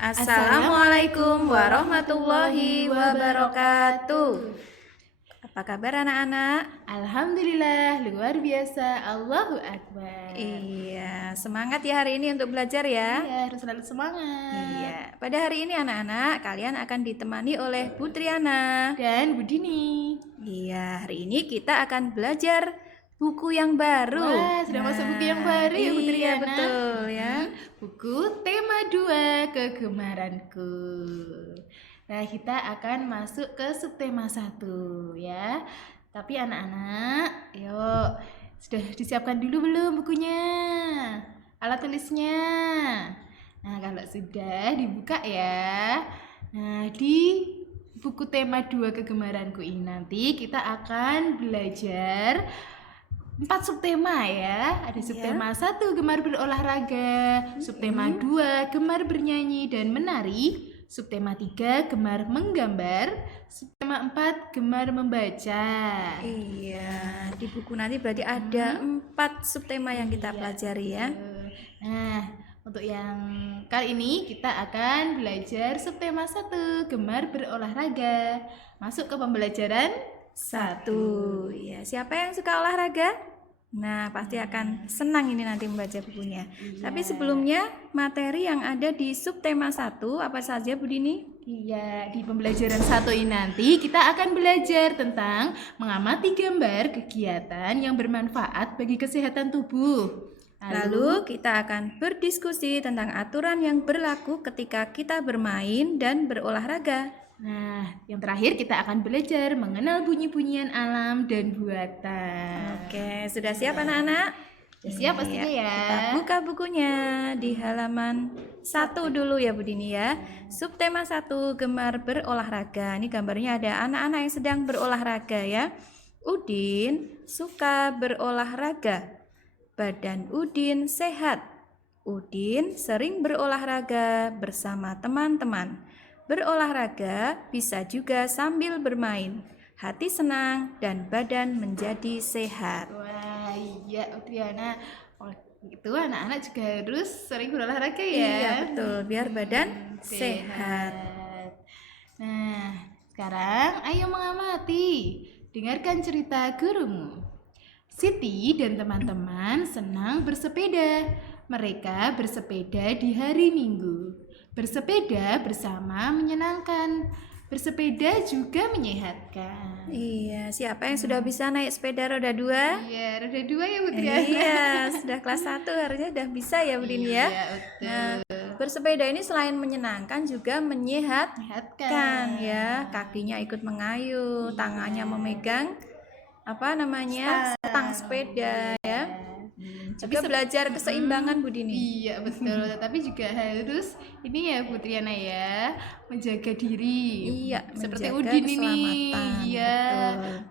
Assalamualaikum warahmatullahi wabarakatuh. Apa kabar anak-anak? Alhamdulillah, luar biasa. Allahu Akbar. Iya, semangat ya hari ini untuk belajar ya. Iya, harus selalu semangat. Iya, pada hari ini anak-anak kalian akan ditemani oleh Bu Triana dan Bu Dini. Iya, hari ini kita akan belajar buku yang baru. Wah, sudah masuk buku yang baru ya Bu Triana. Iya, betul ya. Buku tema 2 kegemaranku. Nah, kita akan masuk ke subtema 1 ya. Tapi anak-anak, yuk, sudah disiapkan dulu belum bukunya? Alat tulisnya. Nah, kalau sudah dibuka ya. Nah, di buku tema 2 kegemaranku ini nanti kita akan belajar 4 subtema ya. Ada subtema 1 gemar berolahraga, subtema 2 gemar bernyanyi dan menari, subtema 3 gemar menggambar, subtema 4 gemar membaca. Iya, di buku nanti berarti ada 4 subtema yang kita pelajari ya. Nah, untuk yang kali ini kita akan belajar subtema 1 gemar berolahraga. Masuk ke pembelajaran 1. Ya, siapa yang suka olahraga? Nah, pasti akan senang ini nanti membaca bukunya. Tapi sebelumnya, materi yang ada di subtema 1 apa saja Bu Dini? Iya, di pembelajaran 1 ini nanti kita akan belajar tentang mengamati gambar kegiatan yang bermanfaat bagi kesehatan tubuh. Lalu kita akan berdiskusi tentang aturan yang berlaku ketika kita bermain dan berolahraga. Nah, yang terakhir kita akan belajar mengenal bunyi-bunyian alam dan buatan. Oke, sudah siap anak-anak? Sudah siap pastinya ya. Kita buka bukunya di halaman 1 dulu ya Bu Dini ya. Subtema 1 gemar berolahraga. Ini gambarnya ada anak-anak yang sedang berolahraga ya. Udin suka berolahraga. Badan Udin sehat. Udin sering berolahraga bersama teman-teman. Berolahraga bisa juga sambil bermain. Hati senang dan badan menjadi sehat. Wah, iya Triana. Oh, itu anak-anak juga harus sering berolahraga ya. Iya, betul. Biar badan sehat. Nah, sekarang ayo mengamati. Dengarkan cerita gurumu. Siti dan teman-teman senang bersepeda. Mereka bersepeda di hari Minggu. Bersepeda bersama menyenangkan. Bersepeda juga menyehatkan. Iya, siapa yang sudah bisa naik sepeda roda 2? Iya, roda 2 ya Bu Triana. Iya, sudah kelas 1 harusnya sudah bisa ya Bu Dini ya. Iya, betul. Nah, bersepeda ini selain menyenangkan juga menyehatkan ya. Kakinya ikut mengayuh, tangannya memegang stang sepeda ya. Juga belajar keseimbangan Bu Dini. Iya betul, tapi juga harus ini ya Bu Triana ya, menjaga diri. Iya, seperti menjaga Udin keselamatan. ini. Iya,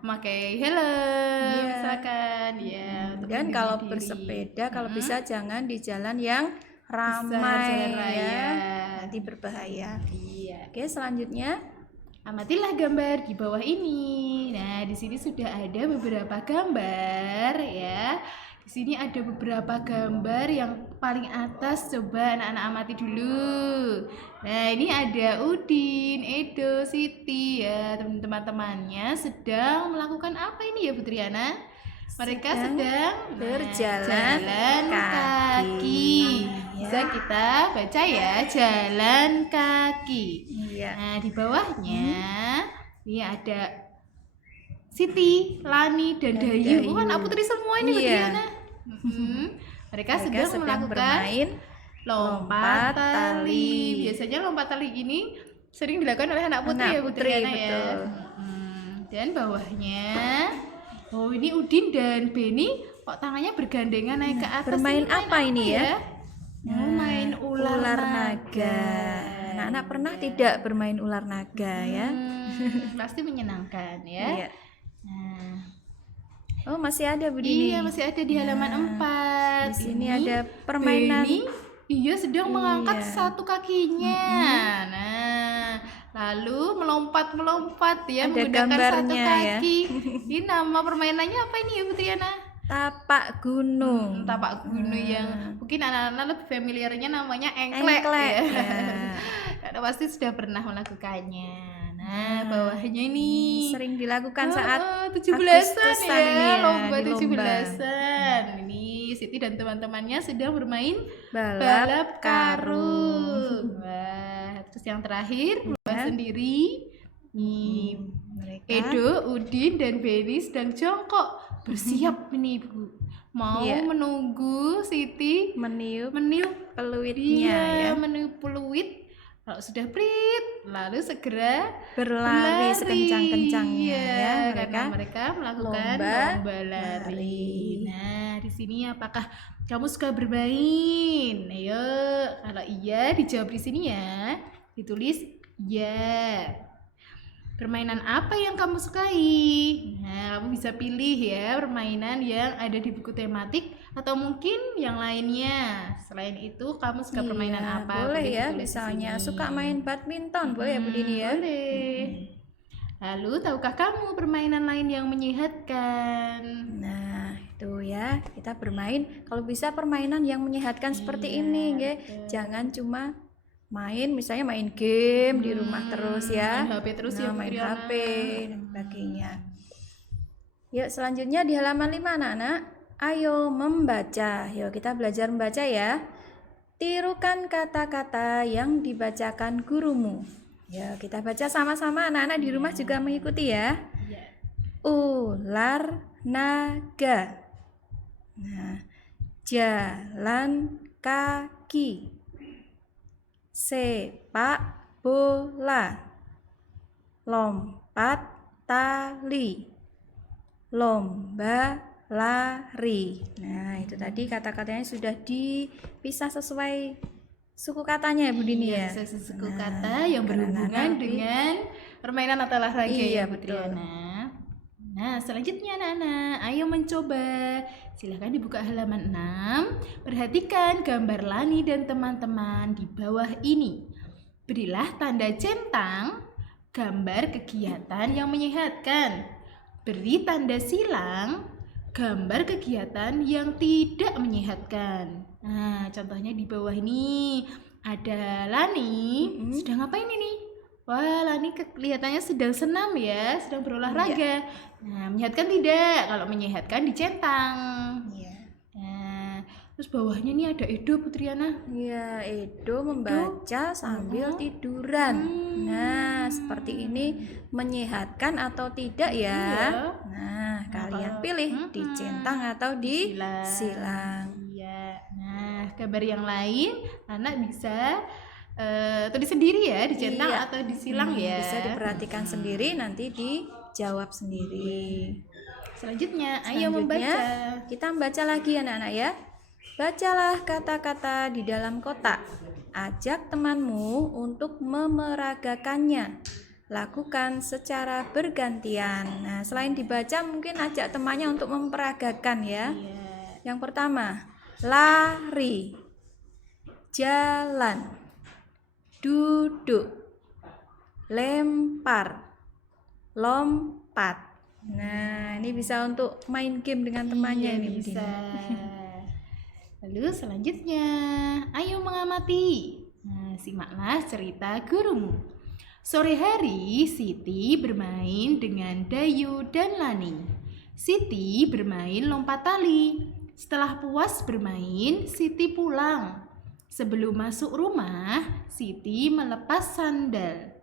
memakai helm Iya. misalkan ya. Dan kalau bersepeda kalau bisa jangan di jalan yang ramai ya. Nanti berbahaya. Iya. Oke, selanjutnya amatilah gambar di bawah ini. Nah, di sini sudah ada beberapa gambar ya. Di sini ada beberapa gambar yang paling atas, coba anak-anak amati dulu. Nah, ini ada Udin, Edo, Siti ya, teman-temannya sedang melakukan apa ini ya Bu Triana? Mereka sedang berjalan kaki. Bisa kita baca ya, jalan kaki. Iya. Nah, di bawahnya ini ada Siti, Lani, dan Dayu. Kan putri semua ini Bu Triana. Mereka sedang melakukan bermain lompat tali. Biasanya lompat tali ini sering dilakukan oleh anak putri ya Bu Triana ya. Dan bawahnya, oh ini Udin dan Beni kok tangannya bergandengan naik ke atas. Bermain apa ini ya? Main ular naga. Anak-anak pernah tidak bermain ular naga ya? Pasti menyenangkan ya. Iya. Nah, oh masih ada Bu Dini? Iya masih ada di halaman 4. Di sini ada permainan. Iya sedang mengangkat satu kakinya. Nah, lalu melompat ya, ada menggunakan satu gambarnya kaki. Ini nama permainannya apa ini ya Bu Triana? Tapak gunung. Tapak gunung yang mungkin anak-anak lebih familiarnya namanya engklek. Engklek. Ya. Ya. Karena pasti sudah pernah melakukannya. Nah, bawahnya ini Sering dilakukan saat 17-an Agustusan ini ya, ya, lomba di lomba. 17-an. Ini Siti dan teman-temannya sedang bermain Balap karung. Wah, terus yang terakhir lomba sendiri. Nih, Mereka Edo, Udin, dan Beni sedang jongkok bersiap ini Bu. Mau Iya. menunggu Siti meniup meniup peluitnya ya. meniup peluit. Kalau sudah prit, lalu segera Berlari sekencang-kencangnya Iya, ya. karena Mereka mereka melakukan lomba lomba lari. lari. Nah, di sini apakah kamu suka bermain? Ayo, kalau iya dijawab di sini ya. Ditulis ya. Permainan apa yang kamu sukai? Nah, kamu bisa pilih ya permainan yang ada di buku tematik atau mungkin yang lainnya. Selain itu, kamu suka permainan Iya, apa? boleh ya, ditulis di misalnya sini. suka main badminton, boleh ya Bu Dini ya? Boleh. Lalu, tahukah kamu permainan lain yang menyehatkan? Nah, itu ya, kita bermain kalau bisa permainan yang menyehatkan seperti ini, ya. Jangan cuma main, misalnya main game di rumah terus ya. Main HP terus ya, main Fitriana. HP dan sebagainya. Yuk, selanjutnya di halaman 5 anak-anak. Ayo membaca. Yuk, kita belajar membaca ya. Tirukan kata-kata yang dibacakan gurumu. Ya, kita baca sama-sama, anak-anak di rumah juga mengikuti ya. Ya. Ular naga. Nah, jalan kaki. Sepak bola. Lompat tali. Lomba lari. Nah, itu tadi kata-katanya sudah dipisah sesuai suku katanya ya Bu Dini ya. Iya, suku kata yang berhubungan dengan permainan atau olahraga Iya, ya, betul. Putriana. Nah, selanjutnya anak-anak, ayo mencoba. Silahkan dibuka halaman 6. Perhatikan gambar Lani dan teman-teman di bawah ini. Berilah tanda centang gambar kegiatan yang menyehatkan. Beri tanda silang gambar kegiatan yang tidak menyehatkan. Nah, contohnya di bawah ini ada Lani. Sedang ngapain ini? Wah, Lani kelihatannya sedang senam ya, sedang berolahraga. Nah, menyehatkan tidak? Kalau menyehatkan dicentang. Iya. Nah, terus bawahnya nih ada Edo, Putriana. Iya, Edo membaca sambil tiduran. Nah, seperti ini menyehatkan atau tidak ya? Iya. Nah, kalian pilih dicentang atau disilang. Iya. Nah, gambar yang lain anak bisa tulis sendiri ya, dicentang Iya. atau disilang ya. Bisa diperhatikan sendiri, nanti dijawab sendiri. Selanjutnya, ayo Selanjutnya, membaca. kita membaca lagi anak-anak ya. Bacalah kata-kata di dalam kotak. Ajak temanmu untuk memeragakannya. Lakukan secara bergantian. Nah, selain dibaca mungkin ajak temannya untuk memperagakan ya. Iya. Yang pertama, lari, jalan, duduk, lempar, lompat. Nah, ini bisa untuk main game dengan temannya Iya, ini Bu bisa. Dini. Lalu selanjutnya, ayo mengamati. Nah, simaklah cerita gurumu. Sore hari, Siti bermain dengan Dayu dan Lani. Siti bermain lompat tali. Setelah puas bermain, Siti pulang. Sebelum masuk rumah, Siti melepas sandal.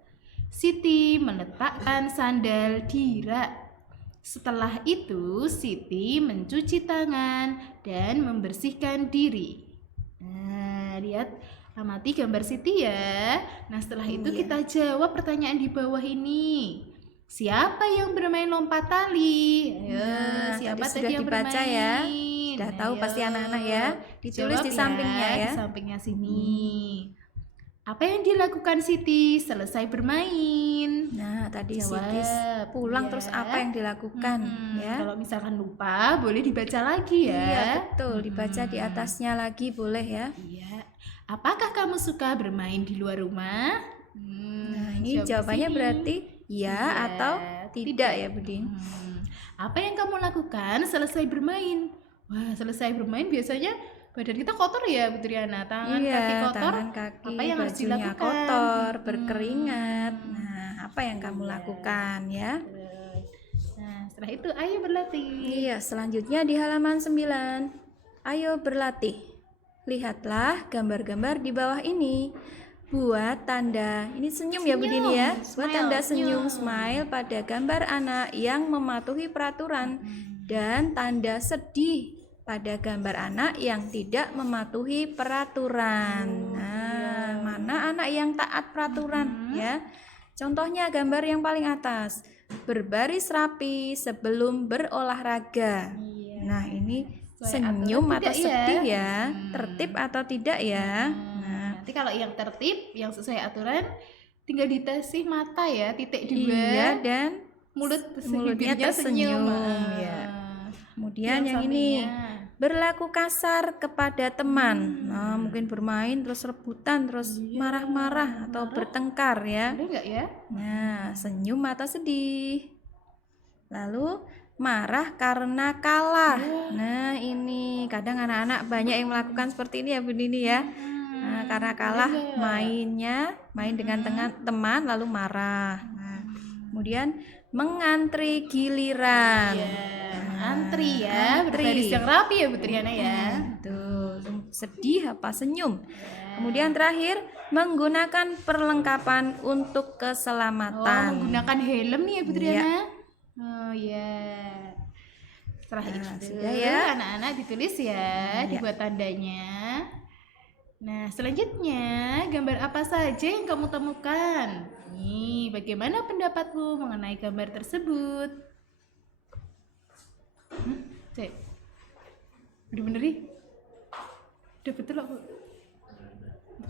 Siti meletakkan sandal di rak. Setelah itu, Siti mencuci tangan dan membersihkan diri. Nah, lihat, amati gambar Siti ya. Nah, setelah itu kita jawab pertanyaan di bawah ini. Siapa yang bermain lompat tali? Ayo, Nah, siapa tadi tadi sudah yang dibaca bermain? ya. Sudah tahu pasti anak-anak ya. Ditulis Jawab di sampingnya ya. Di sampingnya sini. Apa yang dilakukan Siti selesai bermain? Nah, tadi Jawab, Siti pulang ya. terus apa yang dilakukan ya? Kalau misalkan lupa, boleh dibaca lagi ya. Iya, betul. Dibaca di atasnya lagi boleh ya. Iya. Apakah kamu suka bermain di luar rumah? Nah, ini jawab jawabannya sini. berarti ya atau tidak ya, Budin? Apa yang kamu lakukan selesai bermain? Wah, selesai bermain biasanya badan kita kotor ya, Bu Triana. Tangan, Iya, kaki kotor. tangan, kaki, Apa yang harus bajunya dilakukan? kotor, berkeringat. Nah, apa yang kamu Iya. lakukan ya? Nah, setelah itu ayo berlatih. Iya, selanjutnya di halaman 9. Ayo berlatih. Lihatlah gambar-gambar di bawah ini. Buat tanda, ini senyum ya Bu Dini ya. Buat Smile, tanda senyum, senyum. smile pada gambar anak yang mematuhi peraturan. Dan tanda sedih pada gambar anak yang tidak mematuhi peraturan. Nah, mana anak yang taat peraturan ya? Contohnya gambar yang paling atas. Berbaris rapi sebelum berolahraga. Iya. Nah, ini Sesuai senyum aturan atau tidak ya? sedih ya? Tertib atau tidak ya? Nanti kalau yang tertib, yang sesuai aturan, tinggal dikasih mata ya, titik 2. Iya, dan mulutnya mulutnya tersenyum, ya. Kemudian yang ini berlaku kasar kepada teman. Nah, mungkin bermain terus rebutan, terus marah-marah atau bertengkar ya. Boleh nggak ya? Nah, senyum atau sedih. Lalu marah karena kalah. Nah, ini kadang anak-anak banyak yang melakukan seperti ini ya Bu Dini ya. Nah, karena kalah main dengan teman lalu marah. Nah, kemudian mengantri giliran. Antri ya, berbaris yang rapi ya Bu Triana ya. Tuh, sedih apa senyum. Kemudian terakhir menggunakan perlengkapan untuk keselamatan. Menggunakan helm nih ya Bu Triana. Oh ya. Setelah itu sudah ya. anak-anak ditulis ya, dibuat tandanya. Nah, selanjutnya gambar apa saja yang kamu temukan? Nih, bagaimana pendapatmu mengenai gambar tersebut? Cek. Bener-bener nih? Udah betul aku.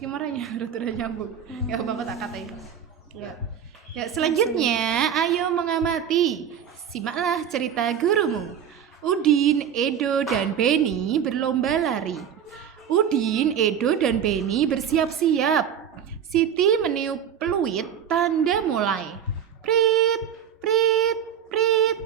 Gimana ya? Udah nyambung. Gak apa-apa tak katain. Ya, selanjutnya ayo mengamati. Simaklah cerita gurumu. Udin, Edo, dan Beni berlomba lari. Udin, Edo, dan Beni bersiap-siap. Siti meniup peluit tanda mulai. Prit, prit, prit.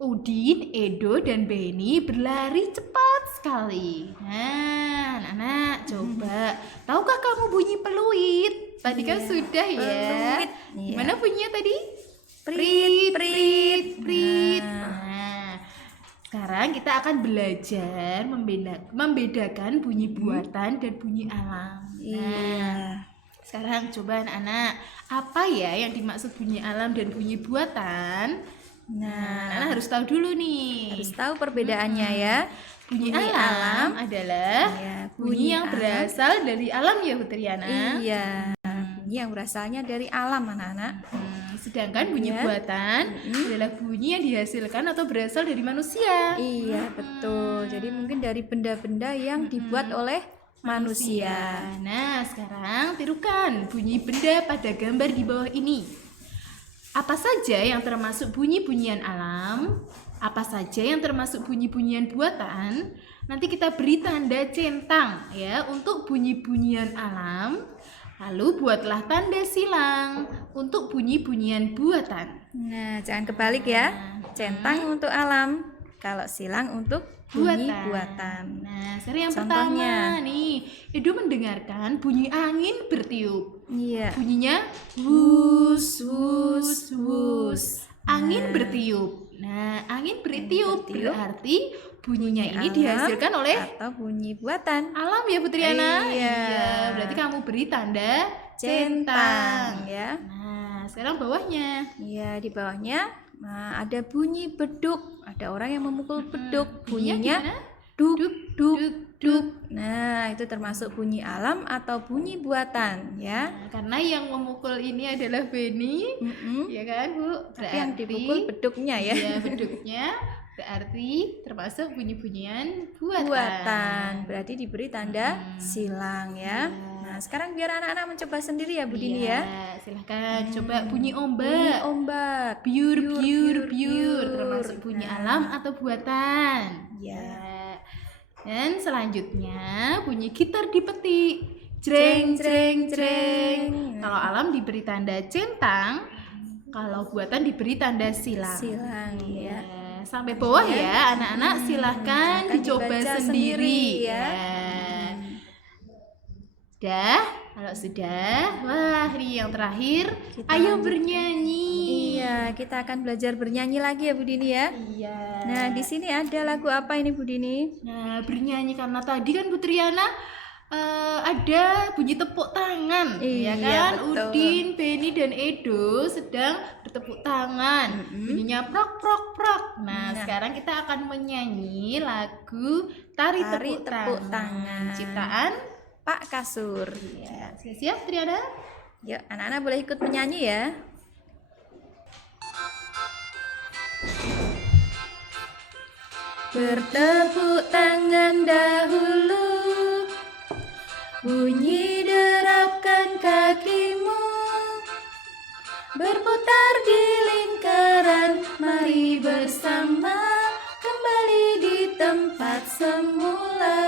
Udin, Edo, dan Beni berlari cepat sekali. Nah, anak-anak coba. Tahukah kamu bunyi peluit? Tadi kan sudah ya. Peluit. Gimana bunyinya tadi? Prit, Prit, prit. Nah, sekarang kita akan belajar membedakan bunyi buatan dan bunyi alam. Iya. Sekarang coba anak-anak, apa ya yang dimaksud bunyi alam dan bunyi buatan? Nah, anak harus tahu dulu nih. Harus tahu perbedaannya ya. Bunyi alam adalah Iya, bunyi yang alam. berasal dari alam ya Bu Triana. Iya. Bunyi yang berasalnya dari alam anak-anak. Sedangkan bunyi buatan adalah bunyi yang dihasilkan atau berasal dari manusia. Iya, betul. Jadi mungkin dari benda-benda yang dibuat oleh manusia. Nah, sekarang tirukan bunyi benda pada gambar di bawah ini. Apa saja yang termasuk bunyi-bunyian alam? Apa saja yang termasuk bunyi-bunyian buatan? Nanti kita beri tanda centang ya untuk bunyi-bunyian alam. Lalu buatlah tanda silang untuk bunyi-bunyian buatan. Nah, jangan kebalik ya. Centang untuk alam, kalau silang untuk bunyi buatan. Nah, seri yang Contohnya. pertama nih, Edo mendengarkan bunyi angin bertiup. Iya. Bunyinya wus wus wus. Angin bertiup. Nah, angin bertiup berarti bunyinya ini alam dihasilkan oleh atau bunyi buatan alam ya Bu Triana? Iya. Berarti kamu beri tanda centang ya. Nah, sekarang bawahnya. Iya, di bawahnya ada bunyi beduk. Ada orang yang memukul beduk. Bunyinya Bunyinya duk duk duk. Nah, itu termasuk bunyi alam atau bunyi buatan ya. Nah, karena yang memukul ini adalah Beni, ya kan Bu? Tapi yang dipukul beduknya ya. Iya, beduknya berarti termasuk bunyi-bunyian buatan. Buatan. Berarti diberi tanda silang ya. Nah, sekarang biar anak-anak mencoba sendiri ya Bu Dini ya. Silahkan coba bunyi ombak. Bunyi ombak. Biur, biur, biur. Termasuk bunyi alam atau buatan. Ya. Dan selanjutnya bunyi gitar dipetik. Jreng, jreng, jreng. Kalau alam diberi tanda centang, kalau buatan diberi tanda silang. Silang ya. sampai bawah ya anak-anak, silahkan Akan dicoba dibaca sendiri ya. Sudah? Kalau sudah, wah ini yang terakhir, Kita ayo lanjut. bernyanyi. Iya, kita akan belajar bernyanyi lagi ya Bu Dini ya. Iya. Nah, di sini ada lagu apa ini Bu Dini? Nah, bernyanyi karena tadi kan Bu Triana ada bunyi tepuk tangan, ya Iya, kan? betul. Udin, Beni dan Edo sedang bertepuk tangan. Bunyinya prok prok prok. Nah, sekarang kita akan menyanyi lagu Tari Tepuk Tangan. Ciptaan Pak Kasur. ya. Siap, Triana? Yuk, anak-anak boleh ikut menyanyi ya. Bertepuk tangan dahulu, bunyi derapkan kakimu, berputar di lingkaran, mari bersama kembali di tempat semula.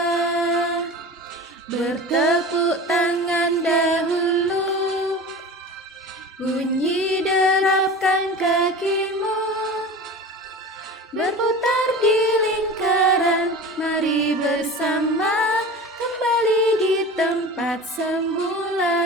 Bertepuk tangan dahulu, bunyi derapkan kakimu, berputar di lingkaran, mari bersama kembali di tempat semula.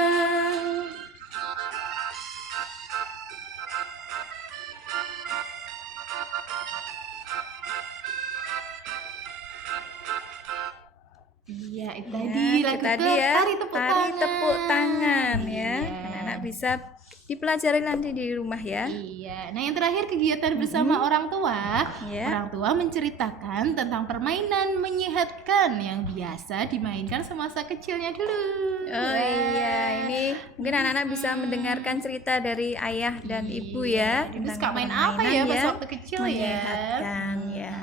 Iya, itu Ya, tadi itu lagu tadi ya, Tari Tepuk tari tepuk tangan ya. Iya. Anak-anak bisa dipelajari nanti di rumah ya. Iya, nah yang terakhir kegiatan bersama orang tua. Ya. Orang tua menceritakan tentang permainan menyehatkan yang biasa dimainkan semasa kecilnya dulu. Oh iya, ini mungkin anak-anak bisa mendengarkan cerita dari ayah dan ibu ya. Dulu tentang suka main apa ya permainan pas waktu kecil ya? menyehatkan ya.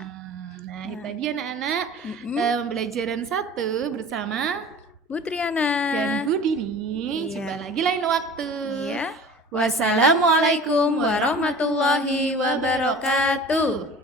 Nah, itu tadi anak-anak pembelajaran 1 bersama Bu Triana. dan Bu Dini. Iya. Coba lagi lain waktu. Iya. Wassalamualaikum warahmatullahi wabarakatuh.